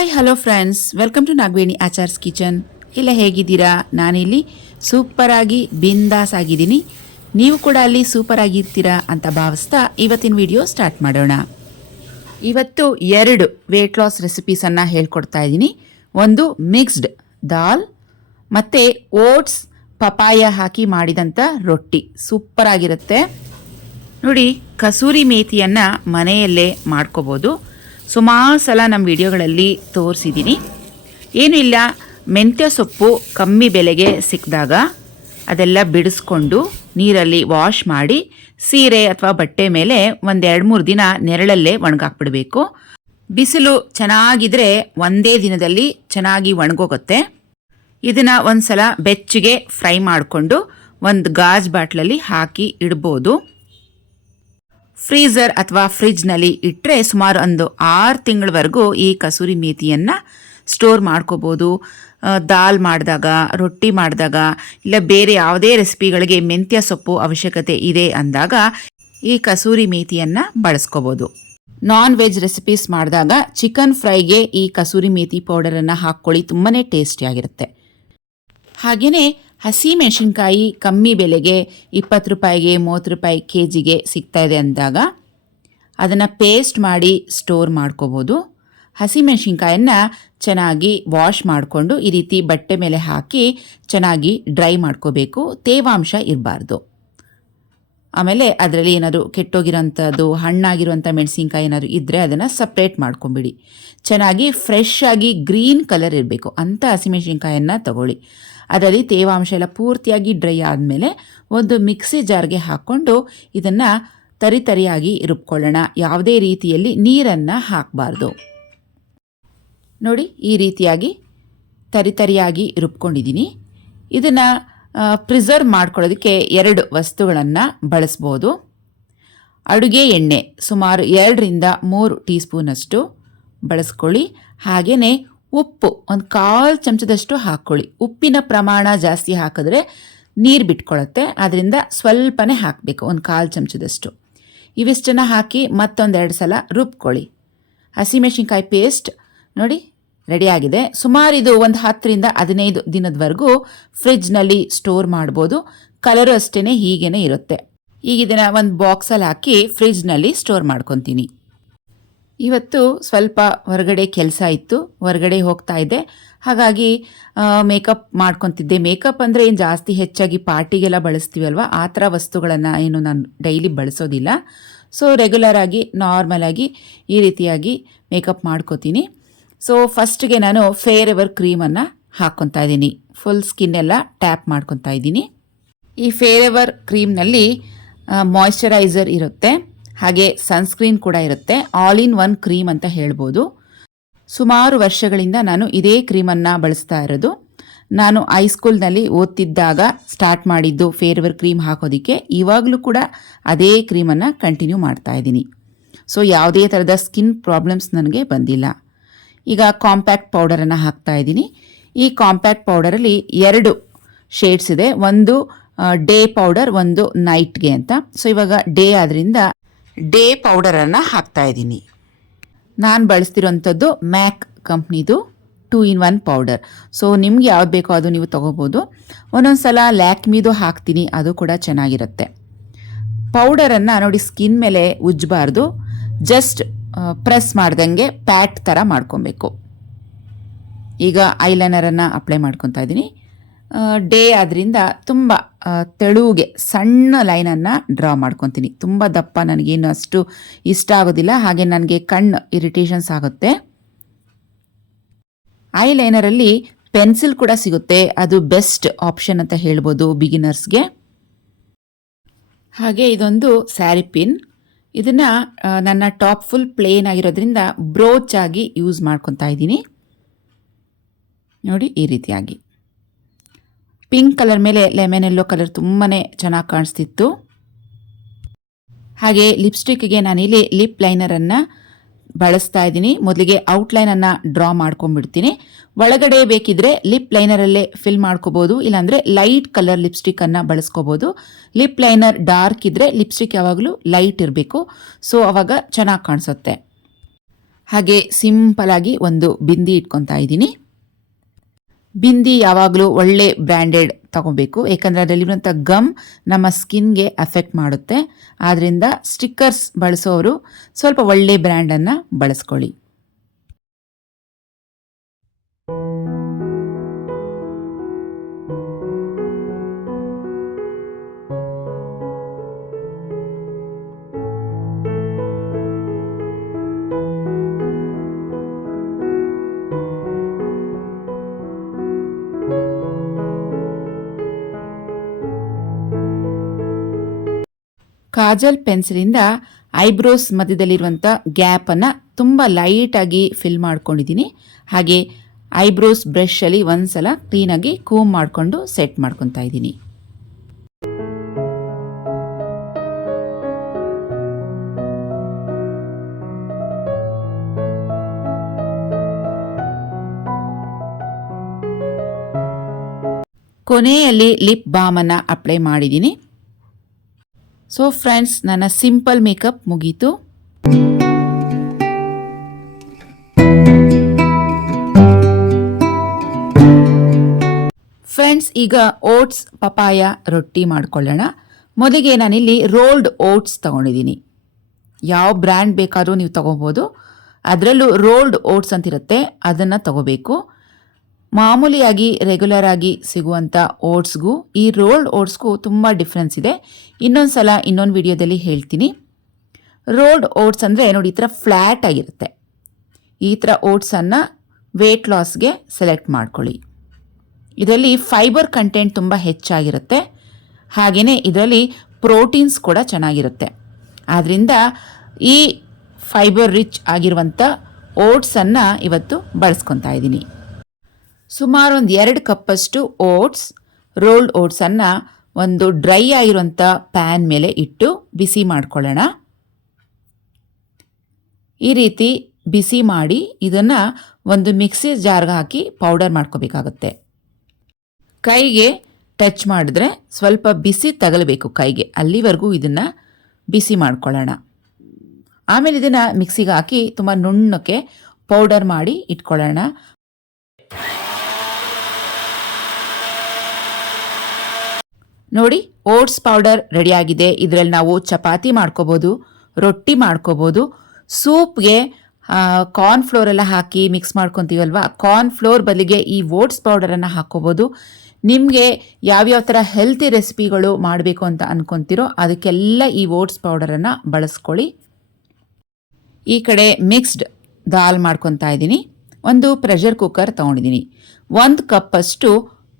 Hi hello friends, welcome to Nagaveni Achar's kitchen. ಇಲ್ಲ ಹೇಗಿದ್ದೀರಾ? ನಾನಿಲ್ಲಿ ಸೂಪರಾಗಿ ಬಿಂದಾಸ್ ಆಗಿದ್ದೀನಿ. ನೀವು ಕೂಡ ಅಲ್ಲಿ ಸೂಪರ್ ಆಗಿರ್ತೀರಾ ಅಂತ ಭಾವಿಸ್ತಾ ಇವತ್ತಿನ ವಿಡಿಯೋ ಸ್ಟಾರ್ಟ್ ಮಾಡೋಣ. ಇವತ್ತು 2 ವೇಟ್ ಲಾಸ್ ರೆಸಿಪೀಸನ್ನು ಹೇಳ್ಕೊಡ್ತಾ ಇದ್ದೀನಿ. ಒಂದು ಮಿಕ್ಸ್ಡ್ ದಾಲ್ ಮತ್ತು ಓಟ್ಸ್ ಪಪಾಯ ಹಾಕಿ ಮಾಡಿದಂಥ ರೊಟ್ಟಿ ಸೂಪರಾಗಿರುತ್ತೆ. ನೋಡಿ, ಕಸೂರಿ ಮೇಥಿಯನ್ನು ಮನೆಯಲ್ಲೇ ಮಾಡ್ಕೋಬೋದು. ಸುಮಾರು ಸಲ ನಮ್ಮ ವಿಡಿಯೋಗಳಲ್ಲಿ ತೋರಿಸಿದ್ದೀನಿ. ಏನೂ ಇಲ್ಲ, ಮೆಂತ್ಯ ಸೊಪ್ಪು ಕಮ್ಮಿ ಬೆಲೆಗೆ ಸಿಕ್ಕಿದಾಗ ಅದೆಲ್ಲ ಬಿಡಿಸ್ಕೊಂಡು ನೀರಲ್ಲಿ ವಾಶ್ ಮಾಡಿ ಸೀರೆ ಅಥವಾ ಬಟ್ಟೆ ಮೇಲೆ 1-2-3 ದಿನ ನೆರಳಲ್ಲೇ ಒಣಗಾಕ್ಬಿಡಬೇಕು. ಬಿಸಿಲು ಚೆನ್ನಾಗಿದ್ರೆ ಒಂದೇ ದಿನದಲ್ಲಿ ಚೆನ್ನಾಗಿ ಒಣಗೋಗುತ್ತೆ. ಇದನ್ನು ಒಂದು ಸಲ ಬೆಚ್ಚಗೆ ಫ್ರೈ ಮಾಡಿಕೊಂಡು ಒಂದು ಗಾಜ್ ಬಾಟ್ಲಲ್ಲಿ ಹಾಕಿ ಇಡ್ಬೋದು. ಫ್ರೀಝರ್ ಅಥವಾ ಫ್ರಿಜ್ನಲ್ಲಿ ಇಟ್ಟರೆ ಸುಮಾರು ಒಂದು 6 ತಿಂಗಳವರೆಗೂ ಈ ಕಸೂರಿ ಮೇಥಿಯನ್ನು ಸ್ಟೋರ್ ಮಾಡ್ಕೋಬೋದು. ದಾಲ್ ಮಾಡಿದಾಗ, ರೊಟ್ಟಿ ಮಾಡಿದಾಗ, ಇಲ್ಲ ಬೇರೆ ಯಾವುದೇ ರೆಸಿಪಿಗಳಿಗೆ ಮೆಂತ್ಯ ಸೊಪ್ಪು ಅವಶ್ಯಕತೆ ಇದೆ ಅಂದಾಗ ಈ ಕಸೂರಿ ಮೇಥಿಯನ್ನು ಬಳಸ್ಕೋಬೋದು. ನಾನ್ ವೆಜ್ ರೆಸಿಪೀಸ್ ಮಾಡಿದಾಗ ಚಿಕನ್ ಫ್ರೈಗೆ ಈ ಕಸೂರಿ ಮೇಥಿ ಪೌಡರನ್ನು ಹಾಕ್ಕೊಳ್ಳಿ, ತುಂಬಾ ಟೇಸ್ಟಿಯಾಗಿರುತ್ತೆ. ಹಾಗೆಯೇ ಹಸಿ ಮೆಣಸಿನ್ಕಾಯಿ ಕಮ್ಮಿ ಬೆಲೆಗೆ 20 ರೂಪಾಯಿಗೆ 30 ರೂಪಾಯಿ ಕೆಜಿಗೆ ಸಿಗ್ತಾ ಇದೆ ಅಂದಾಗ ಅದನ್ನು ಪೇಸ್ಟ್ ಮಾಡಿ ಸ್ಟೋರ್ ಮಾಡ್ಕೋಬೋದು. ಹಸಿ ಮೆಣಸಿನ್ಕಾಯನ್ನು ಚೆನ್ನಾಗಿ ವಾಶ್ ಮಾಡಿಕೊಂಡು ಈ ರೀತಿ ಬಟ್ಟೆ ಮೇಲೆ ಹಾಕಿ ಚೆನ್ನಾಗಿ ಡ್ರೈ ಮಾಡ್ಕೋಬೇಕು. ತೇವಾಂಶ ಇರಬಾರ್ದು. ಆಮೇಲೆ ಅದರಲ್ಲಿ ಏನಾದರೂ ಕೆಟ್ಟೋಗಿರೋಂಥದ್ದು, ಹಣ್ಣಾಗಿರುವಂಥ ಮೆಣಸಿನ್ಕಾಯಿ ಏನಾದರೂ ಇದ್ದರೆ ಅದನ್ನು ಸಪ್ರೇಟ್ ಮಾಡ್ಕೊಂಬಿಡಿ. ಚೆನ್ನಾಗಿ ಫ್ರೆಶ್ ಆಗಿ ಗ್ರೀನ್ ಕಲರ್ ಇರಬೇಕು ಅಂಥ ಹಸಿಮೆಣಸಿನ್ಕಾಯನ್ನು ತಗೊಳ್ಳಿ. ಅದರಲ್ಲಿ ತೇವಾಂಶ ಎಲ್ಲ ಪೂರ್ತಿಯಾಗಿ ಡ್ರೈ ಆದಮೇಲೆ ಒಂದು ಮಿಕ್ಸಿ ಜಾರ್ಗೆ ಹಾಕ್ಕೊಂಡು ಇದನ್ನು ತರಿಯಾಗಿ ರುಬ್ಕೊಳ್ಳೋಣ. ಯಾವುದೇ ರೀತಿಯಲ್ಲಿ ನೀರನ್ನು ಹಾಕಬಾರ್ದು. ನೋಡಿ, ಈ ರೀತಿಯಾಗಿ ತರಿಯಾಗಿ ರುಬ್ಕೊಂಡಿದ್ದೀನಿ. ಇದನ್ನು ಪ್ರಿಸರ್ವ್ ಮಾಡ್ಕೊಳ್ಳೋದಕ್ಕೆ 2 ವಸ್ತುಗಳನ್ನು ಬಳಸ್ಬೋದು. ಅಡುಗೆ ಎಣ್ಣೆ ಸುಮಾರು 2-3 ಟೀ ಸ್ಪೂನಷ್ಟು ಬಳಸ್ಕೊಳ್ಳಿ. ಹಾಗೆಯೇ ಉಪ್ಪು ಒಂದು 1/4 ಚಮಚದಷ್ಟು ಹಾಕ್ಕೊಳ್ಳಿ. ಉಪ್ಪಿನ ಪ್ರಮಾಣ ಜಾಸ್ತಿ ಹಾಕಿದ್ರೆ ನೀರು ಬಿಟ್ಕೊಳ್ಳುತ್ತೆ, ಅದರಿಂದ ಸ್ವಲ್ಪನೇ ಹಾಕಬೇಕು, ಒಂದು 1/4 ಚಮಚದಷ್ಟು. ಇವಿಷ್ಟನ್ನು ಹಾಕಿ ಮತ್ತೊಂದೆರಡು ಸಲ ರುಬ್ಕೊಳ್ಳಿ. ಹಸಿಮೆಣಸಿನ್ಕಾಯಿ ಪೇಸ್ಟ್ ನೋಡಿ ರೆಡಿಯಾಗಿದೆ. ಸುಮಾರು ಇದು ಒಂದು 10-15 ದಿನದವರೆಗೂ ಫ್ರಿಜ್ನಲ್ಲಿ ಸ್ಟೋರ್ ಮಾಡ್ಬೋದು. ಕಲರು ಅಷ್ಟೇ ಹೀಗೇ ಇರುತ್ತೆ. ಈಗ ಇದನ್ನು ಒಂದು ಬಾಕ್ಸಲ್ಲಿ ಹಾಕಿ ಫ್ರಿಜ್ನಲ್ಲಿ ಸ್ಟೋರ್ ಮಾಡ್ಕೊತೀನಿ. ಇವತ್ತು ಸ್ವಲ್ಪ ಹೊರಗಡೆ ಕೆಲಸ ಇತ್ತು, ಹೊರಗಡೆ ಹೋಗ್ತಾ ಇದ್ದೆ. ಹಾಗಾಗಿ ಮೇಕಪ್ ಮಾಡ್ಕೊತಿದ್ದೆ. ಮೇಕಪ್ ಅಂದರೆ ಏನು ಜಾಸ್ತಿ ಹೆಚ್ಚಾಗಿ ಪಾರ್ಟಿಗೆಲ್ಲ ಬಳಸ್ತೀವಲ್ವ, ಆ ಥರ ವಸ್ತುಗಳನ್ನು ಏನು ನಾನು ಡೈಲಿ ಬಳಸೋದಿಲ್ಲ. ಸೊ ರೆಗ್ಯುಲರಾಗಿ ನಾರ್ಮಲಾಗಿ ಈ ರೀತಿಯಾಗಿ ಮೇಕಪ್ ಮಾಡ್ಕೋತೀನಿ. ಸೊ ಫಸ್ಟ್ಗೆ ನಾನು ಫೇರ್ ಎವರ್ ಕ್ರೀಮನ್ನು ಹಾಕ್ಕೊತಾ ಇದ್ದೀನಿ. ಫುಲ್ ಸ್ಕಿನ್ನೆಲ್ಲ ಟ್ಯಾಪ್ ಮಾಡ್ಕೊತಾ ಇದ್ದೀನಿ. ಈ ಫೇರ್ ಎವರ್ ಕ್ರೀಮ್ನಲ್ಲಿ ಮಾಯ್ಶ್ಚರೈಸರ್ ಇರುತ್ತೆ, ಹಾಗೆ ಸನ್ಸ್ಕ್ರೀನ್ ಕೂಡ ಇರುತ್ತೆ. ಆಲ್ ಇನ್ ಒನ್ ಕ್ರೀಮ್ ಅಂತ ಹೇಳ್ಬೋದು. ಸುಮಾರು ವರ್ಷಗಳಿಂದ ನಾನು ಇದೇ ಕ್ರೀಮನ್ನು ಬಳಸ್ತಾ ಇರೋದು. ನಾನು ಹೈಸ್ಕೂಲ್ನಲ್ಲಿ ಓದ್ತಿದ್ದಾಗ ಸ್ಟಾರ್ಟ್ ಮಾಡಿದ್ದು ಫೇರ್ ಎವರ್ ಕ್ರೀಮ್ ಹಾಕೋದಕ್ಕೆ. ಇವಾಗಲೂ ಕೂಡ ಅದೇ ಕ್ರೀಮನ್ನು ಕಂಟಿನ್ಯೂ ಮಾಡ್ತಾ ಇದ್ದೀನಿ. ಸೊ ಯಾವುದೇ ಥರದ ಸ್ಕಿನ್ ಪ್ರಾಬ್ಲಮ್ಸ್ ನನಗೆ ಬಂದಿಲ್ಲ. ಈಗ ಕಾಂಪ್ಯಾಕ್ಟ್ ಪೌಡರನ್ನು ಹಾಕ್ತಾ ಇದ್ದೀನಿ. ಈ ಕಾಂಪ್ಯಾಕ್ಟ್ ಪೌಡರಲ್ಲಿ 2 ಶೇಡ್ಸ್ ಇದೆ. ಒಂದು ಡೇ ಪೌಡರ್, ಒಂದು ನೈಟ್ಗೆ ಅಂತ. ಸೊ ಇವಾಗ ಡೇ ಆದ್ದರಿಂದ ಡೇ ಪೌಡರನ್ನು ಹಾಕ್ತಾ ಇದ್ದೀನಿ. ನಾನು ಬಳಸ್ತಿರೋಂಥದ್ದು ಮ್ಯಾಕ್ ಕಂಪ್ನಿದು 2-in-1 ಪೌಡರ್. ಸೊ ನಿಮ್ಗೆ ಯಾವ್ದು ಬೇಕೋ ಅದು ನೀವು ತೊಗೋಬೋದು. ಒಂದೊಂದು ಸಲ ಲ್ಯಾಕ್ಮಿದು ಹಾಕ್ತೀನಿ, ಅದು ಕೂಡ ಚೆನ್ನಾಗಿರುತ್ತೆ. ಪೌಡರನ್ನು ನೋಡಿ ಸ್ಕಿನ್ ಮೇಲೆ ಉಜ್ಜಬಾರ್ದು, ಜಸ್ಟ್ ಪ್ರೆಸ್ ಮಾಡ್ದಂಗೆ ಪ್ಯಾಟ್ ಥರ ಮಾಡ್ಕೊಬೇಕು. ಈಗ ಐಲೈನರನ್ನು ಅಪ್ಲೈ ಮಾಡ್ಕೊತಾ ಇದ್ದೀನಿ. ಡೇ ಆದ್ದರಿಂದ ತುಂಬ ತೆಳುಗೆ ಸಣ್ಣ ಲೈನನ್ನು ಡ್ರಾ ಮಾಡ್ಕೊತೀನಿ. ತುಂಬ ದಪ್ಪ ನನಗೇನು ಅಷ್ಟು ಇಷ್ಟ ಆಗೋದಿಲ್ಲ, ಹಾಗೆ ನನಗೆ ಕಣ್ಣು ಇರಿಟೇಷನ್ಸ್ ಆಗುತ್ತೆ. ಐಲೈನರಲ್ಲಿ ಪೆನ್ಸಿಲ್ ಕೂಡ ಸಿಗುತ್ತೆ, ಅದು ಬೆಸ್ಟ್ ಆಪ್ಷನ್ ಅಂತ ಹೇಳ್ಬೋದು ಬಿಗಿನರ್ಸ್ಗೆ. ಹಾಗೆ ಇದೊಂದು ಸ್ಯಾರಿ ಪಿನ್. ಇದನ್ನು ನನ್ನ ಟಾಪ್ ಫುಲ್ ಪ್ಲೇನ್ ಆಗಿರೋದ್ರಿಂದ ಬ್ರೋಚ್ ಆಗಿ ಯೂಸ್ ಮಾಡ್ಕೊತಾ ಇದ್ದೀನಿ. ನೋಡಿ ಈ ರೀತಿಯಾಗಿ ಪಿಂಕ್ ಕಲರ್ ಮೇಲೆ ಲೆಮನ್ ಯೆಲ್ಲೋ ಕಲರ್ ತುಂಬಾ ಚೆನ್ನಾಗಿ ಕಾಣಿಸ್ತಿತ್ತು. ಹಾಗೆ ಲಿಪ್ಸ್ಟಿಕ್ಗೆ ನಾನಿಲ್ಲಿ ಲಿಪ್ ಲೈನರನ್ನು ಬಳಸ್ತಾ ಇದ್ದೀನಿ. ಮೊದಲಿಗೆ ಔಟ್ಲೈನನ್ನು ಡ್ರಾ ಮಾಡ್ಕೊಂಡ್ಬಿಡ್ತೀನಿ. ಒಳಗಡೆ ಬೇಕಿದ್ರೆ ಲಿಪ್ ಲೈನರಲ್ಲೇ ಫಿಲ್ ಮಾಡ್ಕೋಬೋದು, ಇಲ್ಲಾಂದರೆ ಲೈಟ್ ಕಲರ್ ಲಿಪ್ಸ್ಟಿಕ್ಕನ್ನು ಬಳಸ್ಕೋಬೋದು. ಲಿಪ್ ಲೈನರ್ ಡಾರ್ಕ್ ಇದ್ದರೆ ಲಿಪ್ಸ್ಟಿಕ್ ಯಾವಾಗಲೂ ಲೈಟ್ ಇರಬೇಕು, ಸೊ ಆವಾಗ ಚೆನ್ನಾಗಿ ಕಾಣಿಸುತ್ತೆ. ಹಾಗೆ ಸಿಂಪಲಾಗಿ ಒಂದು ಬಿಂದಿ ಇಟ್ಕೊತಾ ಇದ್ದೀನಿ. ಬಿಂದಿ ಯಾವಾಗಲೂ ಒಳ್ಳೆ ಬ್ರ್ಯಾಂಡೆಡ್ ತಗೋಬೇಕು, ಯಾಕಂದರೆ ಅದರಲ್ಲಿರುವಂಥ ಗಮ್ ನಮ್ಮ ಸ್ಕಿನ್ಗೆ ಅಫೆಕ್ಟ್ ಮಾಡುತ್ತೆ. ಆದ್ದರಿಂದ ಸ್ಟಿಕ್ಕರ್ಸ್ ಬಳಸೋರು ಸ್ವಲ್ಪ ಒಳ್ಳೆ ಬ್ರ್ಯಾಂಡನ್ನು ಬಳಸ್ಕೊಳ್ಳಿ. ಕಾಜಲ್ ಪೆನ್ಸಿಲಿಂದ ಐಬ್ರೋಸ್ ಮಧ್ಯದಲ್ಲಿರುವಂಥ ಗ್ಯಾಪನ್ನು ತುಂಬ ಲೈಟಾಗಿ ಫಿಲ್ ಮಾಡ್ಕೊಂಡಿದ್ದೀನಿ. ಹಾಗೆ ಐಬ್ರೋಸ್ ಬ್ರಷಲ್ಲಿ ಒಂದ್ಸಲ ಕ್ಲೀನಾಗಿ ಕೂಮ್ ಮಾಡಿಕೊಂಡು ಸೆಟ್ ಮಾಡ್ಕೊತಾ ಇದ್ದೀನಿ. ಕೊನೆಯಲ್ಲಿ ಲಿಪ್ ಬಾಮನ್ನು ಅಪ್ಲೈ ಮಾಡಿದ್ದೀನಿ. ಸೊ ಫ್ರೆಂಡ್ಸ್, ನನ್ನ ಸಿಂಪಲ್ ಮೇಕಪ್ ಮುಗೀತು. ಫ್ರೆಂಡ್ಸ್, ಈಗ ಓಟ್ಸ್ ಪಪಾಯ ರೊಟ್ಟಿ ಮಾಡ್ಕೊಳ್ಳೋಣ. ಮೊದಲಿಗೆ ನಾನಿಲ್ಲಿ ರೋಲ್ಡ್ ಓಟ್ಸ್ ತೊಗೊಂಡಿದ್ದೀನಿ. ಯಾವ ಬ್ರ್ಯಾಂಡ್ ಬೇಕಾದರೂ ನೀವು ತೊಗೋಬೋದು. ಅದರಲ್ಲೂ ರೋಲ್ಡ್ ಓಟ್ಸ್ ಅಂತಿರುತ್ತೆ, ಅದನ್ನು ತೊಗೋಬೇಕು. ಮಾಮೂಲಿಯಾಗಿ ರೆಗ್ಯುಲರ್ ಆಗಿ ಸಿಗುವಂಥ ಓಟ್ಸ್ಗೂ ಈ ರೋಲ್ಡ್ ಓಟ್ಸ್ಗೂ ತುಂಬ ಡಿಫ್ರೆನ್ಸ್ ಇದೆ. ಇನ್ನೊಂದು ಸಲ ಇನ್ನೊಂದು ವಿಡಿಯೋದಲ್ಲಿ ಹೇಳ್ತೀನಿ. ರೋಲ್ಡ್ ಓಟ್ಸ್ ಅಂದರೆ ನೋಡಿ, ಈ ಥರ ಫ್ಲ್ಯಾಟ್ ಆಗಿರುತ್ತೆ. ಈ ಥರ ಓಟ್ಸನ್ನು ವೆಯ್ಟ್ ಲಾಸ್ಗೆ ಸೆಲೆಕ್ಟ್ ಮಾಡ್ಕೊಳ್ಳಿ. ಇದರಲ್ಲಿ ಫೈಬರ್ ಕಂಟೆಂಟ್ ತುಂಬ ಹೆಚ್ಚಾಗಿರುತ್ತೆ. ಹಾಗೆಯೇ ಇದರಲ್ಲಿ ಪ್ರೋಟೀನ್ಸ್ ಕೂಡ ಚೆನ್ನಾಗಿರುತ್ತೆ. ಆದ್ದರಿಂದ ಈ ಫೈಬರ್ ರಿಚ್ ಆಗಿರುವಂಥ ಓಟ್ಸನ್ನು ಇವತ್ತು ಬಳಸ್ಕೊತಾ ಇದ್ದೀನಿ. ಸುಮಾರು ಒಂದು 2 ಕಪ್ಪಷ್ಟು ಓಟ್ಸ್, ರೋಲ್ಡ್ ಓಟ್ಸನ್ನು ಒಂದು ಡ್ರೈ ಆಗಿರುವಂಥ ಪ್ಯಾನ್ ಮೇಲೆ ಇಟ್ಟು ಬಿಸಿ ಮಾಡ್ಕೊಳ್ಳೋಣ. ಈ ರೀತಿ ಬಿಸಿ ಮಾಡಿ ಇದನ್ನು ಒಂದು ಮಿಕ್ಸಿ ಜಾರ್ಗೆ ಹಾಕಿ ಪೌಡರ್ ಮಾಡ್ಕೋಬೇಕಾಗುತ್ತೆ. ಕೈಗೆ ಟಚ್ ಮಾಡಿದ್ರೆ ಸ್ವಲ್ಪ ಬಿಸಿ ತಗಲಬೇಕು ಕೈಗೆ, ಅಲ್ಲಿವರೆಗೂ ಇದನ್ನು ಬಿಸಿ ಮಾಡ್ಕೊಳ್ಳೋಣ. ಆಮೇಲೆ ಇದನ್ನು ಮಿಕ್ಸಿಗೆ ಹಾಕಿ ತುಂಬ ನುಣ್ಣಕ್ಕೆ ಪೌಡರ್ ಮಾಡಿ ಇಟ್ಕೊಳ್ಳೋಣ. ನೋಡಿ, ಓಟ್ಸ್ ಪೌಡರ್ ರೆಡಿಯಾಗಿದೆ. ಇದರಲ್ಲಿ ನಾವು ಚಪಾತಿ ಮಾಡ್ಕೋಬೋದು, ರೊಟ್ಟಿ ಮಾಡ್ಕೋಬೋದು. ಸೂಪ್ಗೆ ಕಾರ್ನ್ಫ್ಲೋರ್ ಎಲ್ಲ ಹಾಕಿ ಮಿಕ್ಸ್ ಮಾಡ್ಕೊತೀವಲ್ವ, ಕಾರ್ನ್ಫ್ಲೋರ್ ಬದಲಿಗೆ ಈ ಓಟ್ಸ್ ಪೌಡರನ್ನು ಹಾಕ್ಕೋಬೋದು. ನಿಮಗೆ ಯಾವ್ಯಾವ ಥರ ಹೆಲ್ತಿ ರೆಸಿಪಿಗಳು ಮಾಡಬೇಕು ಅಂತ ಅಂದ್ಕೊತೀರೋ ಅದಕ್ಕೆಲ್ಲ ಈ ಓಟ್ಸ್ ಪೌಡರನ್ನು ಬಳಸ್ಕೊಳ್ಳಿ. ಈ ಕಡೆ ಮಿಕ್ಸ್ಡ್ ದಾಲ್ ಮಾಡ್ಕೊತಾ ಇದ್ದೀನಿ. ಒಂದು ಪ್ರೆಷರ್ ಕುಕ್ಕರ್ ತೊಗೊಂಡಿದ್ದೀನಿ. 1 ಕಪ್ಪಷ್ಟು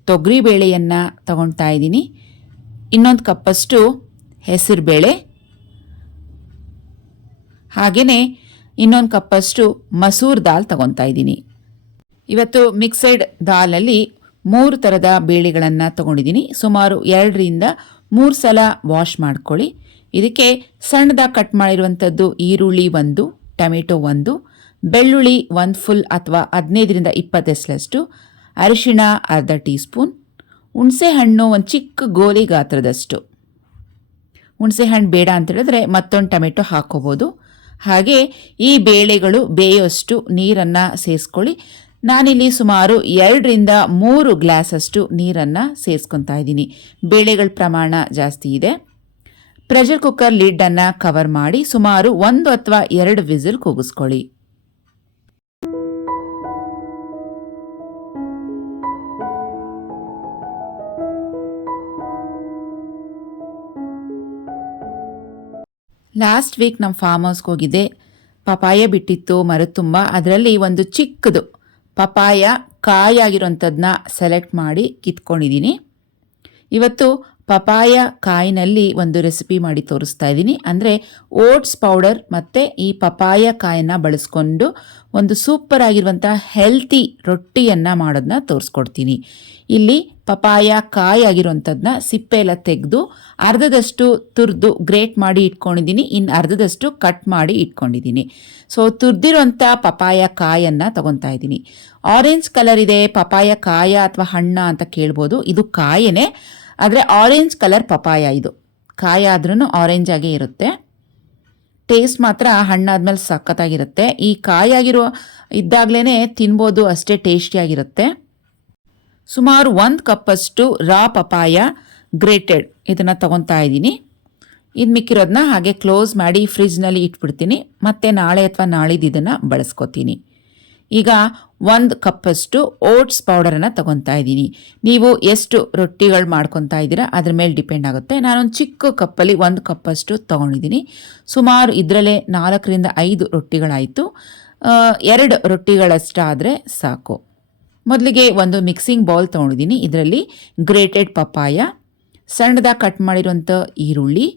ತೊಗರಿಬೇಳೆಯನ್ನು ತೊಗೊಳ್ತಾ ಇದ್ದೀನಿ. ಇನ್ನೊಂದು ಕಪ್ಪಷ್ಟು ಹೆಸರುಬೇಳೆ, ಹಾಗೆಯೇ ಇನ್ನೊಂದು ಕಪ್ಪಷ್ಟು ಮಸೂರ್ ದಾಲ್ ತೊಗೊತಾ ಇದ್ದೀನಿ. ಇವತ್ತು ಮಿಕ್ಸೆಡ್ ದಾಲಲ್ಲಿ 3 ಥರದ ಬೇಳೆಗಳನ್ನು ತೊಗೊಂಡಿದ್ದೀನಿ. ಸುಮಾರು 2 ರಿಂದ 3 ಸಲ ವಾಶ್ ಮಾಡ್ಕೊಳ್ಳಿ. ಇದಕ್ಕೆ ಸಣ್ಣದಾಗಿ ಕಟ್ ಮಾಡಿರುವಂಥದ್ದು ಈರುಳ್ಳಿ 1, ಟೊಮೆಟೊ 1, ಬೆಳ್ಳುಳ್ಳಿ 1 ಫುಲ್ ಅಥವಾ 15 ರಿಂದ 20 ಎಸಳಷ್ಟು, ಅರಿಶಿಣ ಅರ್ಧ ಟೀ ಸ್ಪೂನ್, ಹುಣಸೆ ಹಣ್ಣು ಒಂದು ಚಿಕ್ಕ ಗೋಲಿ ಗಾತ್ರದಷ್ಟು. ಹುಣಸೆ ಹಣ್ಣು ಬೇಡ ಅಂತ ಹೇಳಿದ್ರೆ ಮತ್ತೊಂದು ಟೊಮೆಟೊ ಹಾಕ್ಕೋಬೋದು. ಹಾಗೆ ಈ ಬೇಳೆಗಳು ಬೇಯೋಷ್ಟು ನೀರನ್ನು ಸೇರಿಸ್ಕೊಳ್ಳಿ. ನಾನಿಲ್ಲಿ ಸುಮಾರು 2 ರಿಂದ 3 ಗ್ಲಾಸಷ್ಟು ನೀರನ್ನು ಸೇರಿಸ್ಕೊತಾ ಇದ್ದೀನಿ. ಬೇಳೆಗಳ ಪ್ರಮಾಣ ಜಾಸ್ತಿ ಇದೆ. ಪ್ರೆಷರ್ ಕುಕ್ಕರ್ ಲಿಡ್ಡನ್ನು ಕವರ್ ಮಾಡಿ ಸುಮಾರು 1 ಅಥವಾ 2 ವಿಸಿಲ್ ಕೂಗಿಸ್ಕೊಳ್ಳಿ. ಲಾಸ್ಟ್ ವೀಕ್ ನಮ್ಮ ಫಾರ್ಮ್ ಹೌಸ್ಗೆ ಹೋಗಿದ್ದೆ. ಪಪಾಯ ಬಿಟ್ಟಿತ್ತು ಮರದ ತುಂಬ. ಅದರಲ್ಲಿ ಒಂದು ಚಿಕ್ಕದು ಪಪಾಯ ಕಾಯಾಗಿರೋಂಥದ್ದನ್ನ ಸೆಲೆಕ್ಟ್ ಮಾಡಿ ಕಿತ್ಕೊಂಡಿದ್ದೀನಿ. ಇವತ್ತು ಪಪಾಯ ಕಾಯಿನಲ್ಲಿ ಒಂದು ರೆಸಿಪಿ ಮಾಡಿ ತೋರಿಸ್ತಾ ಇದ್ದೀನಿ. ಅಂದರೆ ಓಟ್ಸ್ ಪೌಡರ್ ಮತ್ತು ಈ ಪಪಾಯ ಕಾಯನ್ನು ಬಳಸ್ಕೊಂಡು ಒಂದು ಸೂಪರ್ ಆಗಿರುವಂಥ ಹೆಲ್ತಿ ರೊಟ್ಟಿಯನ್ನು ಮಾಡೋದನ್ನ ತೋರಿಸ್ಕೊಡ್ತೀನಿ. ಇಲ್ಲಿ ಪಪಾಯ ಕಾಯಿ ಆಗಿರುವಂಥದ್ದನ್ನ ಸಿಪ್ಪೆ ಎಲ್ಲ ತೆಗೆದು ಅರ್ಧದಷ್ಟು ತುರಿದು ಗ್ರೇಟ್ ಮಾಡಿ ಇಟ್ಕೊಂಡಿದ್ದೀನಿ. ಇನ್ನು ಅರ್ಧದಷ್ಟು ಕಟ್ ಮಾಡಿ ಇಟ್ಕೊಂಡಿದ್ದೀನಿ. ಸೊ ತುರಿದಿರೋಂಥ ಪಪಾಯ ಕಾಯನ್ನು ತಗೊತಾ ಇದ್ದೀನಿ. ಆರೆಂಜ್ ಕಲರ್ ಇದೆ. ಪಪಾಯ ಕಾಯ ಅಥವಾ ಹಣ್ಣ ಅಂತ ಕೇಳ್ಬೋದು. ಇದು ಕಾಯೇ, ಆದರೆ ಆರೆಂಜ್ ಕಲರ್ ಪಪಾಯ. ಇದು ಕಾಯ ಆದ್ರೂ ಆರೆಂಜ್ ಆಗೇ ಇರುತ್ತೆ. ಟೇಸ್ಟ್ ಮಾತ್ರ ಹಣ್ಣಾದ್ಮೇಲೆ ಸಖತ್ತಾಗಿರುತ್ತೆ. ಈ ಕಾಯಾಗಿರೋ ಇದ್ದಾಗಲೇ ತಿನ್ಬೋದು, ಅಷ್ಟೇ ಟೇಸ್ಟಿಯಾಗಿರುತ್ತೆ. ಸುಮಾರು 1 ಕಪ್ಪಷ್ಟು ರಾ ಪಪಾಯ ಗ್ರೇಟೆಡ್ ಇದನ್ನು ತೊಗೊತಾ ಇದ್ದೀನಿ. ಇದು ಮಿಕ್ಕಿರೋದನ್ನ ಹಾಗೆ ಕ್ಲೋಸ್ ಮಾಡಿ ಫ್ರಿಜ್ನಲ್ಲಿ ಇಟ್ಬಿಡ್ತೀನಿ. ಮತ್ತೆ ನಾಳೆ ಅಥವಾ ನಾಳಿದ್ದು ಇದನ್ನು ಬಳಸ್ಕೊತೀನಿ. ಈಗ 1 ಕಪ್ಪಷ್ಟು ಓಟ್ಸ್ ಪೌಡರನ್ನು ತೊಗೊತಾ ಇದ್ದೀನಿ. ನೀವು ಎಷ್ಟು ರೊಟ್ಟಿಗಳು ಮಾಡ್ಕೊತಾ ಇದ್ದೀರಾ ಅದ್ರ ಮೇಲೆ ಡಿಪೆಂಡ್ ಆಗುತ್ತೆ. ನಾನೊಂದು ಚಿಕ್ಕ ಕಪ್ಪಲ್ಲಿ 1 ಕಪ್ಪಷ್ಟು ತೊಗೊಂಡಿದ್ದೀನಿ. ಸುಮಾರು ಇದರಲ್ಲೇ 4ರಿಂದ 5 ರೊಟ್ಟಿಗಳಾಯಿತು. 2 ರೊಟ್ಟಿಗಳಷ್ಟಾದರೆ ಸಾಕು. ಮೊದಲಿಗೆ ಒಂದು ಮಿಕ್ಸಿಂಗ್ ಬೌಲ್ ತೊಗೊಂಡಿದ್ದೀನಿ. ಇದರಲ್ಲಿ ಗ್ರೇಟೆಡ್ ಪಪಾಯ, ಸಣ್ಣದಾಗಿ ಕಟ್ ಮಾಡಿರುವಂಥ ಈರುಳ್ಳಿ,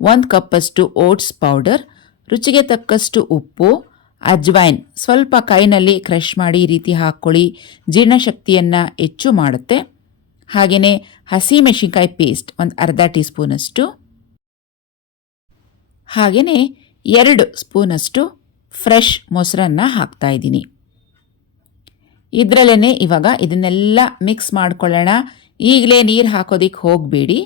1 ಕಪ್ಪಷ್ಟು ಓಟ್ಸ್ ಪೌಡರ್, ರುಚಿಗೆ ತಕ್ಕಷ್ಟು ಉಪ್ಪು, ಅಜ್ವೈನ್ ಸ್ವಲ್ಪ ಕೈನಲ್ಲಿ ಕ್ರಷ್ ಮಾಡಿ ಈ ರೀತಿ ಹಾಕ್ಕೊಳ್ಳಿ, ಜೀರ್ಣಶಕ್ತಿಯನ್ನು ಹೆಚ್ಚು ಮಾಡುತ್ತೆ. ಹಾಗೆಯೇ ಹಸಿಮೆಣಸಿನ್ಕಾಯಿ ಪೇಸ್ಟ್ ಒಂದು ಅರ್ಧ ಟೀ ಸ್ಪೂನಷ್ಟು, ಹಾಗೆಯೇ 2 ಸ್ಪೂನಷ್ಟು ಫ್ರೆಶ್ ಮೊಸರನ್ನು ಹಾಕ್ತಾಯಿದ್ದೀನಿ. ಇದರಲ್ಲೇ ಇವಾಗ ಇದನ್ನೆಲ್ಲ ಮಿಕ್ಸ್ ಮಾಡ್ಕೊಳ್ಳೋಣ. ಈಗಲೇ ನೀರು ಹಾಕೋದಕ್ಕೆ ಹೋಗಬೇಡಿ,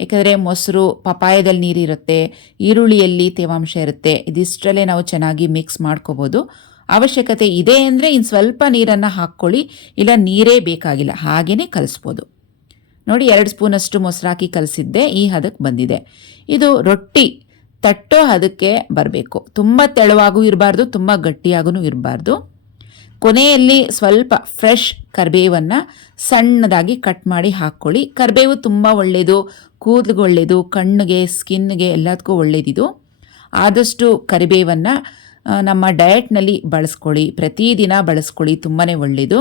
ಏಕೆಂದರೆ ಮೊಸರು ಪಪಾಯದಲ್ಲಿ ನೀರಿರುತ್ತೆ, ಈರುಳ್ಳಿಯಲ್ಲಿ ತೇವಾಂಶ ಇರುತ್ತೆ. ಇದಿಷ್ಟರಲ್ಲೇ ನಾವು ಚೆನ್ನಾಗಿ ಮಿಕ್ಸ್ ಮಾಡ್ಕೋಬೋದು. ಅವಶ್ಯಕತೆ ಇದೆ ಅಂದರೆ ಇನ್ನು ಸ್ವಲ್ಪ ನೀರನ್ನು ಹಾಕ್ಕೊಳ್ಳಿ, ಇಲ್ಲ ನೀರೇ ಬೇಕಾಗಿಲ್ಲ, ಹಾಗೆಯೇ ಕಲಿಸ್ಬೋದು. ನೋಡಿ 2 ಸ್ಪೂನಷ್ಟು ಮೊಸರು ಹಾಕಿ ಕಲಿಸಿದ್ದೆ, ಈ ಹದಕ್ಕೆ ಬಂದಿದೆ. ಇದು ರೊಟ್ಟಿ ತಟ್ಟೋ ಹದಕ್ಕೆ ಬರಬೇಕು. ತುಂಬ ತೆಳುವಾಗೂ ಇರಬಾರ್ದು, ತುಂಬ ಗಟ್ಟಿಯಾಗೂ ಇರಬಾರ್ದು. ಕೊನೆಯಲ್ಲಿ ಸ್ವಲ್ಪ ಫ್ರೆಶ್ ಕರಿಬೇವನ್ನು ಸಣ್ಣದಾಗಿ ಕಟ್ ಮಾಡಿ ಹಾಕ್ಕೊಳ್ಳಿ. ಕರಿಬೇವು ತುಂಬ ಒಳ್ಳೆಯದು, ಕೂದಲಿಗೆ ಒಳ್ಳೆಯದು, ಕಣ್ಣಿಗೆ, ಸ್ಕಿನ್ಗೆ ಎಲ್ಲದಕ್ಕೂ ಒಳ್ಳೆಯದಿದು. ಆದಷ್ಟು ಕರಿಬೇವನ್ನು ನಮ್ಮ ಡಯಟ್ನಲ್ಲಿ ಬಳಸ್ಕೊಳ್ಳಿ, ಪ್ರತಿದಿನ ಬಳಸ್ಕೊಳ್ಳಿ, ತುಂಬಾ ಒಳ್ಳೆಯದು.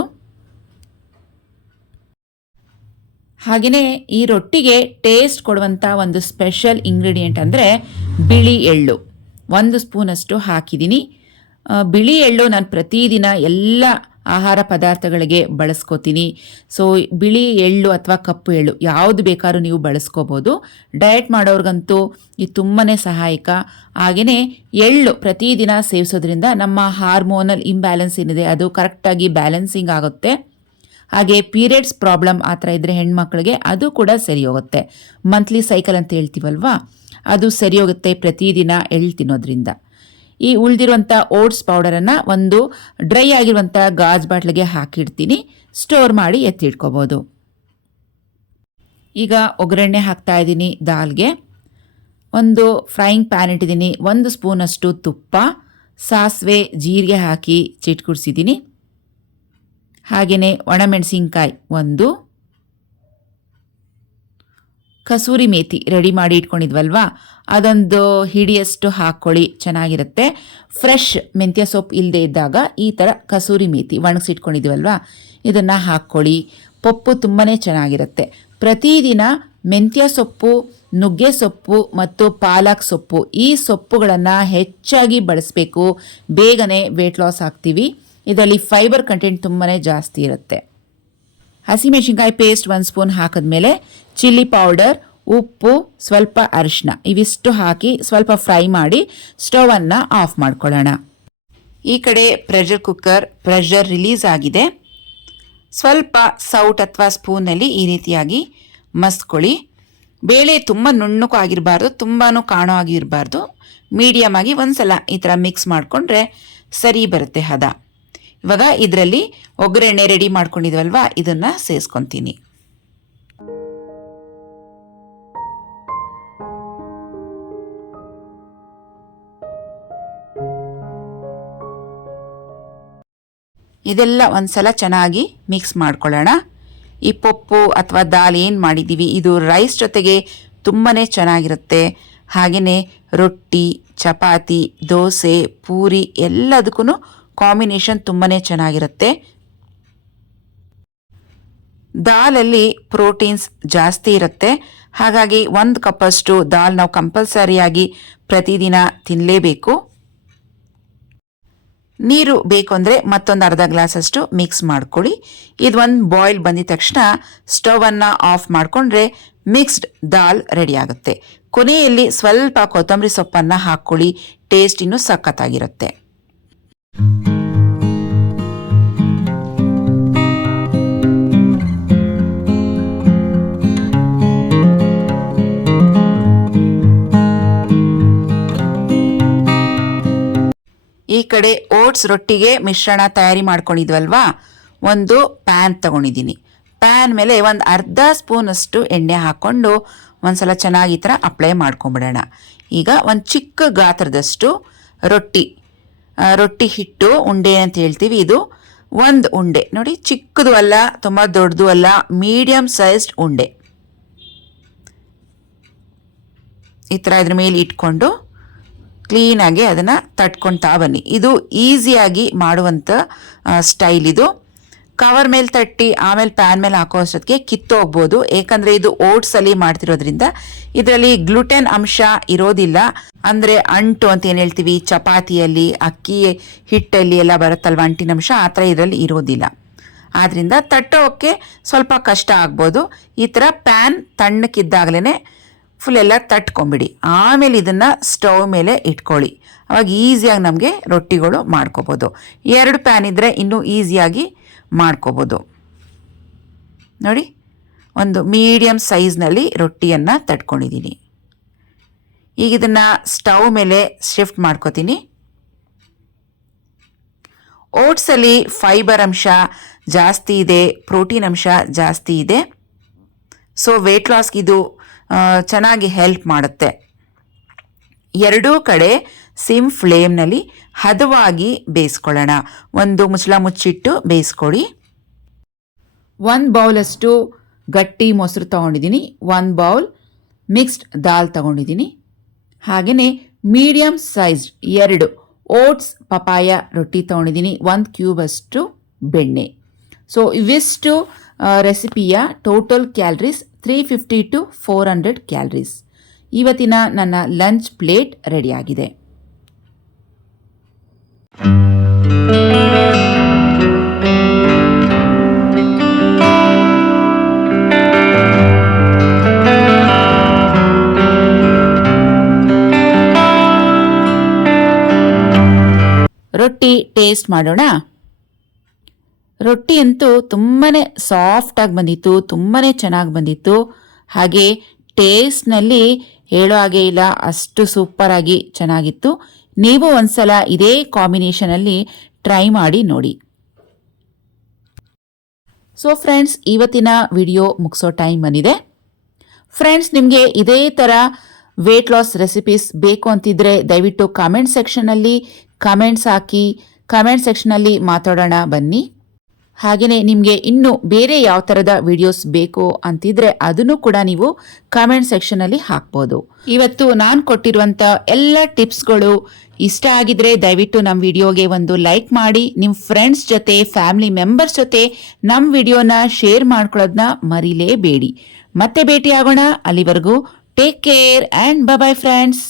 ಹಾಗೆಯೇ ಈ ರೊಟ್ಟಿಗೆ ಟೇಸ್ಟ್ ಕೊಡುವಂಥ ಒಂದು ಸ್ಪೆಷಲ್ ಇಂಗ್ರೀಡಿಯೆಂಟ್ ಅಂದರೆ ಬಿಳಿ ಎಳ್ಳು. 1 ಸ್ಪೂನಷ್ಟು ಹಾಕಿದ್ದೀನಿ. ಬಿಳಿ ಎಳ್ಳು ನಾನು ಪ್ರತಿದಿನ ಎಲ್ಲ ಆಹಾರ ಪದಾರ್ಥಗಳಿಗೆ ಬಳಸ್ಕೋತೀನಿ. ಸೊ ಬಿಳಿ ಎಳ್ಳು ಅಥವಾ ಕಪ್ಪು ಎಳ್ಳು ಯಾವುದು ಬೇಕಾದ್ರೂ ನೀವು ಬಳಸ್ಕೋಬೋದು. ಡಯಟ್ ಮಾಡೋರ್ಗಂತೂ ಇದು ತುಂಬಾ ಸಹಾಯಕ. ಹಾಗೆಯೇ ಎಳ್ಳು ಪ್ರತಿದಿನ ಸೇವಿಸೋದ್ರಿಂದ ನಮ್ಮ ಹಾರ್ಮೋನಲ್ ಇಂಬ್ಯಾಲೆನ್ಸ್ ಏನಿದೆ ಅದು ಕರೆಕ್ಟಾಗಿ ಬ್ಯಾಲೆನ್ಸಿಂಗ್ ಆಗುತ್ತೆ. ಹಾಗೆ ಪೀರಿಯಡ್ಸ್ ಪ್ರಾಬ್ಲಮ್ ಆ ಥರ ಇದ್ದರೆ ಹೆಣ್ಮಕ್ಳಿಗೆ ಅದು ಕೂಡ ಸರಿ ಹೋಗುತ್ತೆ. ಮಂತ್ಲಿ ಸೈಕಲ್ ಅಂತ ಹೇಳ್ತೀವಲ್ವಾ, ಅದು ಸರಿ ಹೋಗುತ್ತೆ ಪ್ರತಿದಿನ ಎಳ್ಳು ತಿನ್ನೋದ್ರಿಂದ. ಈ ಉಳಿದಿರುವಂಥ ಓಟ್ಸ್ ಪೌಡರನ್ನು ಒಂದು ಡ್ರೈ ಆಗಿರುವಂಥ ಗಾಜ್ ಬಾಟ್ಲಿಗೆ ಹಾಕಿಡ್ತೀನಿ, ಸ್ಟೋರ್ ಮಾಡಿ ಎತ್ತಿಟ್ಕೋಬೋದು. ಈಗ ಒಗ್ಗರಣೆ ಹಾಕ್ತಾ ಇದ್ದೀನಿ ದಾಲ್ಗೆ. ಒಂದು ಫ್ರೈಯಿಂಗ್ ಪ್ಯಾನ್ ಇಟ್ಟಿದ್ದೀನಿ, 1 ಸ್ಪೂನಷ್ಟು ತುಪ್ಪ, ಸಾಸಿವೆ, ಜೀರಿಗೆ ಹಾಕಿ ಚಿಟ್ಕುಡಿಸಿದ್ದೀನಿ. ಹಾಗೆಯೇ ಒಣಮೆಣಸಿನ್ಕಾಯಿ 1, ಕಸೂರಿ ಮೇಥಿ ರೆಡಿ ಮಾಡಿ ಇಟ್ಕೊಂಡಿದ್ವಲ್ವಾ ಅದೊಂದು ಹಿಡಿಯಷ್ಟು ಹಾಕ್ಕೊಳ್ಳಿ, ಚೆನ್ನಾಗಿರುತ್ತೆ. ಫ್ರೆಶ್ ಮೆಂತ್ಯ ಸೊಪ್ಪು ಇಲ್ಲದೆ ಇದ್ದಾಗ ಈ ಥರ ಕಸೂರಿ ಮೇಥಿ ಒಣಗಿಸಿಟ್ಕೊಂಡಿದ್ವಲ್ವಾ ಇದನ್ನು ಹಾಕ್ಕೊಳ್ಳಿ. ಪಪ್ಪು ತುಂಬಾ ಚೆನ್ನಾಗಿರುತ್ತೆ. ಪ್ರತಿದಿನ ಮೆಂತ್ಯ ಸೊಪ್ಪು, ನುಗ್ಗೆ ಸೊಪ್ಪು ಮತ್ತು ಪಾಲಕ್ ಸೊಪ್ಪು ಈ ಸೊಪ್ಪುಗಳನ್ನು ಹೆಚ್ಚಾಗಿ ಬಳಸಬೇಕು. ಬೇಗನೆ ವೇಟ್ ಲಾಸ್ ಆಗ್ತೀವಿ. ಇದರಲ್ಲಿ ಫೈಬರ್ ಕಂಟೆಂಟ್ ತುಂಬಾ ಜಾಸ್ತಿ ಇರುತ್ತೆ. ಹಸಿಮೆಣಸಿನ್ಕಾಯಿ ಪೇಸ್ಟ್ 1 ಸ್ಪೂನ್ ಹಾಕಿದ್ಮೇಲೆ ಚಿಲ್ಲಿ ಪೌಡರ್, ಉಪ್ಪು, ಸ್ವಲ್ಪ ಅರಿಶಿನ ಇವಿಷ್ಟು ಹಾಕಿ ಸ್ವಲ್ಪ ಫ್ರೈ ಮಾಡಿ ಸ್ಟವನ್ನು ಆಫ್ ಮಾಡ್ಕೊಳ್ಳೋಣ. ಈ ಕಡೆ ಪ್ರೆಷರ್ ಕುಕ್ಕರ್ ಪ್ರೆಷರ್ ರಿಲೀಸ್ ಆಗಿದೆ. ಸ್ವಲ್ಪ ಸೌಟ್ ಅಥವಾ ಸ್ಪೂನಲ್ಲಿ ಈ ರೀತಿಯಾಗಿ ಮಸ್ಕೊಳ್ಳಿ. ಬೇಳೆ ತುಂಬ ನುಣ್ಣಕ್ಕೂ ಆಗಿರಬಾರ್ದು, ತುಂಬಾ ಕಾಣೋ ಆಗಿರಬಾರ್ದು, ಮೀಡಿಯಮ್ ಆಗಿ ಒಂದ್ಸಲ ಈ ಥರ ಮಿಕ್ಸ್ ಮಾಡಿಕೊಂಡ್ರೆ ಸರಿ ಬರುತ್ತೆ ಹದ. ಇವಾಗ ಇದರಲ್ಲಿ ಒಗ್ಗರಣೆ ರೆಡಿ ಮಾಡ್ಕೊಂಡಿದ್ವಲ್ವಾ ಇದನ್ನು ಸೇರಿಸ್ಕೊತೀನಿ. ಇದೆಲ್ಲ ಒಂದ್ಸಲ ಚೆನ್ನಾಗಿ ಮಿಕ್ಸ್ ಮಾಡ್ಕೊಳ್ಳೋಣ. ಈ ಪಪ್ಪು ಅಥವಾ ದಾಲ್ ಏನು ಮಾಡಿದ್ದೀವಿ ಇದು ರೈಸ್ ಜೊತೆಗೆ ತುಂಬಾ ಚೆನ್ನಾಗಿರುತ್ತೆ. ಹಾಗೆಯೇ ರೊಟ್ಟಿ, ಚಪಾತಿ, ದೋಸೆ, ಪೂರಿ ಎಲ್ಲದಕ್ಕೂ ಕಾಂಬಿನೇಷನ್ ತುಂಬಾ ಚೆನ್ನಾಗಿರುತ್ತೆ. ದಾಲಲ್ಲಿ ಪ್ರೋಟೀನ್ಸ್ ಜಾಸ್ತಿ ಇರುತ್ತೆ. ಹಾಗಾಗಿ 1 ಕಪ್ಪಷ್ಟು ದಾಲ್ ನಾವು ಕಂಪಲ್ಸರಿಯಾಗಿ ಪ್ರತಿದಿನ ತಿನ್ನಲೇಬೇಕು. ನೀರು ಬೇಕು ಅಂದರೆ ಮತ್ತೊಂದು ಅರ್ಧ ಗ್ಲಾಸಷ್ಟು ಮಿಕ್ಸ್ ಮಾಡ್ಕೊಳ್ಳಿ. ಇದು ಒಂದು ಬಾಯ್ಲ್ ಬಂದಿದ ತಕ್ಷಣ ಸ್ಟವನ್ನು ಆಫ್ ಮಾಡಿಕೊಂಡ್ರೆ ಮಿಕ್ಸ್ಡ್ ದಾಲ್ ರೆಡಿ ಆಗುತ್ತೆ. ಕೊನೆಯಲ್ಲಿ ಸ್ವಲ್ಪ ಕೊತ್ತಂಬರಿ ಸೊಪ್ಪನ್ನು ಹಾಕ್ಕೊಳ್ಳಿ, ಟೇಸ್ಟ್ ಇನ್ನೂ ಸಖತ್ತಾಗಿರುತ್ತೆ. ಓಟ್ಸ್ ರೊಟ್ಟಿಗೆ ಮಿಶ್ರಣ ತಯಾರಿ ಮಾಡ್ಕೊಂಡಿದ್ವಲ್ವಾ, ಒಂದು ಪ್ಯಾನ್ ತಗೊಂಡಿದ್ದೀನಿ. ಪ್ಯಾನ್ ಮೇಲೆ ಒಂದು ಅರ್ಧ ಸ್ಪೂನಷ್ಟು ಎಣ್ಣೆ ಹಾಕ್ಕೊಂಡು ಒಂದ್ಸಲ ಚೆನ್ನಾಗಿ ಈ ಥರ ಅಪ್ಲೈ ಮಾಡ್ಕೊಂಬಿಡೋಣ. ಈಗ ಒಂದು ಚಿಕ್ಕ ಗಾತ್ರದಷ್ಟು ರೊಟ್ಟಿ ಹಿಟ್ಟು ಉಂಡೆ ಅಂತ ಹೇಳ್ತೀವಿ, ಇದು ಒಂದು ಉಂಡೆ ನೋಡಿ, ಚಿಕ್ಕದು ಅಲ್ಲ ತುಂಬ ದೊಡ್ಡದು ಅಲ್ಲ, ಮೀಡಿಯಮ್ ಸೈಜ್ಡ್ ಉಂಡೆ ಈ ಥರ ಇದ್ರ ಮೇಲೆ ಇಟ್ಕೊಂಡು ಕ್ಲೀನಾಗಿ ಅದನ್ನು ತಟ್ಕೊಳ್ತಾ ಬನ್ನಿ. ಇದು ಈಸಿಯಾಗಿ ಮಾಡುವಂಥ ಸ್ಟೈಲ್. ಇದು ಕವರ್ ಮೇಲೆ ತಟ್ಟಿ ಆಮೇಲೆ ಪ್ಯಾನ್ ಮೇಲೆ ಹಾಕೋ ಅಷ್ಟೊತ್ತಿಗೆ ಕಿತ್ತೋಗ್ಬೋದು, ಏಕೆಂದರೆ ಇದು ಓಟ್ಸಲ್ಲಿ ಮಾಡ್ತಿರೋದ್ರಿಂದ ಇದರಲ್ಲಿ ಗ್ಲುಟೆನ್ ಅಂಶ ಇರೋದಿಲ್ಲ. ಅಂದರೆ ಅಂಟು ಅಂತ ಏನು ಹೇಳ್ತೀವಿ, ಚಪಾತಿಯಲ್ಲಿ ಅಕ್ಕಿ ಹಿಟ್ಟಲ್ಲಿ ಎಲ್ಲ ಬರುತ್ತಲ್ವ ಅಂಟಿನಂಶ, ಆ ಥರ ಇದರಲ್ಲಿ ಇರೋದಿಲ್ಲ. ಆದ್ದರಿಂದ ತಟ್ಟೋಕ್ಕೆ ಸ್ವಲ್ಪ ಕಷ್ಟ ಆಗ್ಬೋದು. ಈ ಥರ ಪ್ಯಾನ್ ತಣ್ಣಕ್ಕಿದ್ದಾಗಲೇ ಫುಲ್ ಎಲ್ಲ ತಟ್ಕೊಂಬಿಡಿ. ಆಮೇಲೆ ಇದನ್ನು ಸ್ಟವ್ ಮೇಲೆ ಇಟ್ಕೊಳ್ಳಿ, ಅವಾಗ ಈಸಿಯಾಗಿ ನಮಗೆ ರೊಟ್ಟಿಗಳು ಮಾಡ್ಕೋಬೋದು. 2 ಪ್ಯಾನ್ ಇದ್ದರೆ ಇನ್ನೂ ಈಸಿಯಾಗಿ ಮಾಡ್ಕೋಬೋದು. ನೋಡಿ, ಒಂದು ಮೀಡಿಯಮ್ ಸೈಜ್ನಲ್ಲಿ ರೊಟ್ಟಿಯನ್ನು ತಟ್ಕೊಂಡಿದ್ದೀನಿ. ಈಗ ಇದನ್ನು ಸ್ಟವ್ ಮೇಲೆ ಶಿಫ್ಟ್ ಮಾಡ್ಕೋತೀನಿ. ಓಟ್ಸಲ್ಲಿ ಫೈಬರ್ ಅಂಶ ಜಾಸ್ತಿ ಇದೆ, ಪ್ರೋಟೀನ್ ಅಂಶ ಜಾಸ್ತಿ ಇದೆ. ಸೊ ವೆಯ್ಟ್ ಲಾಸ್ಗೆ ಇದು ಚೆನ್ನಾಗಿ ಹೆಲ್ಪ್ ಮಾಡುತ್ತೆ. ಎರಡೂ ಕಡೆ ಸಿಮ್ ಫ್ಲೇಮ್ನಲ್ಲಿ ಹದವಾಗಿ ಬೇಯಿಸ್ಕೊಳ್ಳೋಣ. ಒಂದು ಮುಚ್ಚಳ ಮುಚ್ಚಿಟ್ಟು ಬೇಯಿಸ್ಕೊಡಿ. 1 ಬೌಲಷ್ಟು ಗಟ್ಟಿ ಮೊಸರು ತೊಗೊಂಡಿದ್ದೀನಿ, 1 ಬೌಲ್ ಮಿಕ್ಸ್ಡ್ ದಾಲ್ ತೊಗೊಂಡಿದ್ದೀನಿ. ಹಾಗೆಯೇ ಮೀಡಿಯಮ್ ಸೈಜ್ 2 ಓಟ್ಸ್ ಪಪಾಯ ರೊಟ್ಟಿ ತೊಗೊಂಡಿದ್ದೀನಿ, 1 ಕ್ಯೂಬಷ್ಟು ಬೆಣ್ಣೆ. ಸೊ ಇವಿಷ್ಟು ರೆಸಿಪಿಯ ಟೋಟಲ್ ಕ್ಯಾಲರೀಸ್ 350 to 400 ಕ್ಯಾಲರೀಸ್. ಇವತ್ತಿನ ನನ್ನ ಲಂಚ್ ಪ್ಲೇಟ್ ರೆಡಿಯಾಗಿದೆ. ರೊಟ್ಟಿ ಟೇಸ್ಟ್ ಮಾಡೋಣ. ರೊಟ್ಟಿ ಅಂತೂ ತುಂಬಾ ಸಾಫ್ಟಾಗಿ ಬಂದಿತ್ತು, ತುಂಬಾ ಚೆನ್ನಾಗಿ ಬಂದಿತ್ತು. ಹಾಗೆ ಟೇಸ್ಟ್ನಲ್ಲಿ ಹೇಳೋ ಹಾಗೆ ಇಲ್ಲ, ಅಷ್ಟು ಸೂಪರಾಗಿ ಚೆನ್ನಾಗಿತ್ತು. ನೀವು ಒಂದ್ಸಲ ಇದೇ ಕಾಂಬಿನೇಷನಲ್ಲಿ ಟ್ರೈ ಮಾಡಿ ನೋಡಿ. ಸೊ ಫ್ರೆಂಡ್ಸ್, ಇವತ್ತಿನ ವಿಡಿಯೋ ಮುಗಿಸೋ ಟೈಮ್ ಬಂದಿದೆ. ಫ್ರೆಂಡ್ಸ್, ನಿಮಗೆ ಇದೇ ಥರ ವೇಟ್ ಲಾಸ್ ರೆಸಿಪೀಸ್ ಬೇಕು ಅಂತಿದ್ರೆ ದಯವಿಟ್ಟು ಕಾಮೆಂಟ್ ಸೆಕ್ಷನಲ್ಲಿ ಕಮೆಂಟ್ಸ್ ಹಾಕಿ, ಕಮೆಂಟ್ ಸೆಕ್ಷನಲ್ಲಿ ಮಾತಾಡೋಣ ಬನ್ನಿ. ಹಾಗೆಯೇ ನಿಮಗೆ ಇನ್ನೂ ಬೇರೆ ಯಾವ ಥರದ ವಿಡಿಯೋಸ್ ಬೇಕು ಅಂತಿದ್ರೆ ಅದನ್ನು ಕೂಡ ನೀವು ಕಮೆಂಟ್ ಸೆಕ್ಷನಲ್ಲಿ ಹಾಕ್ಬೋದು. ಇವತ್ತು ನಾನು ಕೊಟ್ಟಿರುವಂಥ ಎಲ್ಲ ಟಿಪ್ಸ್ಗಳು ಇಷ್ಟ ಆಗಿದ್ರೆ ದಯವಿಟ್ಟು ನಮ್ಮ ವಿಡಿಯೋಗೆ ಒಂದು ಲೈಕ್ ಮಾಡಿ, ನಿಮ್ಮ ಫ್ರೆಂಡ್ಸ್ ಜೊತೆ, ಫ್ಯಾಮಿಲಿ ಮೆಂಬರ್ಸ್ ಜೊತೆ ನಮ್ಮ ವಿಡಿಯೋನ ಶೇರ್ ಮಾಡ್ಕೊಳ್ಳೋದನ್ನ ಮರಿಲೇಬೇಡಿ. ಮತ್ತೆ ಭೇಟಿಯಾಗೋಣ. ಅಲ್ಲಿವರೆಗೂ take care and bye bye friends.